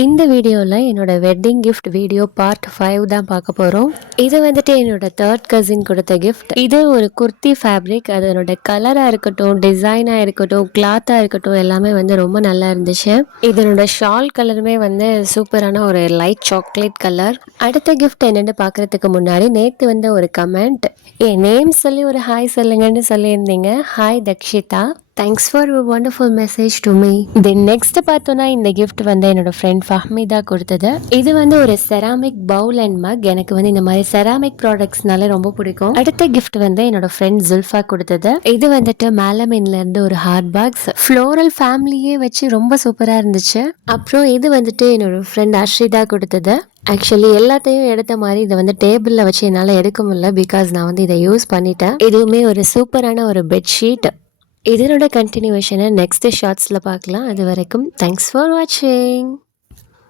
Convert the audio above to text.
இந்த வீடியோவில் என்னோட வெட்டிங் கிஃப்ட் வீடியோ பார்ட் 5 தான் பார்க்க போகிறோம். இது வந்துட்டு என்னோட தேர்ட் கசின் கொடுத்த கிஃப்ட். இது ஒரு குர்த்தி ஃபேப்ரிக். அதனோட கலராக இருக்கட்டும், டிசைனாக இருக்கட்டும், கிளாத்தாக இருக்கட்டும், எல்லாமே வந்து ரொம்ப நல்லா இருந்துச்சு. இதனோட ஷால் கலருமே வந்து சூப்பரான ஒரு லைட் சாக்லேட் கலர். அடுத்த கிஃப்ட் என்னென்னு பார்க்குறதுக்கு முன்னாடி நேற்று வந்து ஒரு கமெண்ட், என் நேம் சொல்லி ஒரு ஹாய் சொல்லுங்கன்னு சொல்லியிருந்தீங்க. Hi Dakshita, thanks for your wonderful message to me. Then next பார்த்தோன்னா இந்த கிஃப்ட் வந்து என்னோட ஃப்ரெண்ட் ஃபஹ்மிதா கொடுத்தது. இது வந்து ஒரு செராமிக் பவுல் அண்ட் மக். எனக்கு வந்து இந்த மாதிரி செராமிக் ப்ராடக்ட்ஸ்னாலே ரொம்ப பிடிக்கும். அடுத்த கிஃப்ட் வந்து என்னோட ஃப்ரெண்ட் ஜுல்ஃபா கொடுத்தது. இது வந்துட்டு மேலமின்ல இருந்து ஒரு ஹார்ட் பாக்ஸ், ஃப்ளோரல் ஃபேமிலியே வச்சு ரொம்ப சூப்பரா இருந்துச்சு. அப்புறம் இது வந்துட்டு என்னோட ஃப்ரெண்ட் அர்ஷிதா கொடுத்தது. ஆக்சுவலி எல்லாத்தையும் எடுத்த மாதிரி இதை வந்து டேபிளில் வச்சு என்னால் எடுக்க முடியல, பிகாஸ் நான் வந்து இதை யூஸ் பண்ணிட்டேன். இதுவுமே ஒரு சூப்பரான ஒரு பெட்ஷீட். இதனோட கண்டினியூஷனை நெக்ஸ்ட் ஷார்ட்ஸில் பார்க்கலாம். அது வரைக்கும் தேங்க்ஸ் ஃபார் வாட்சிங்.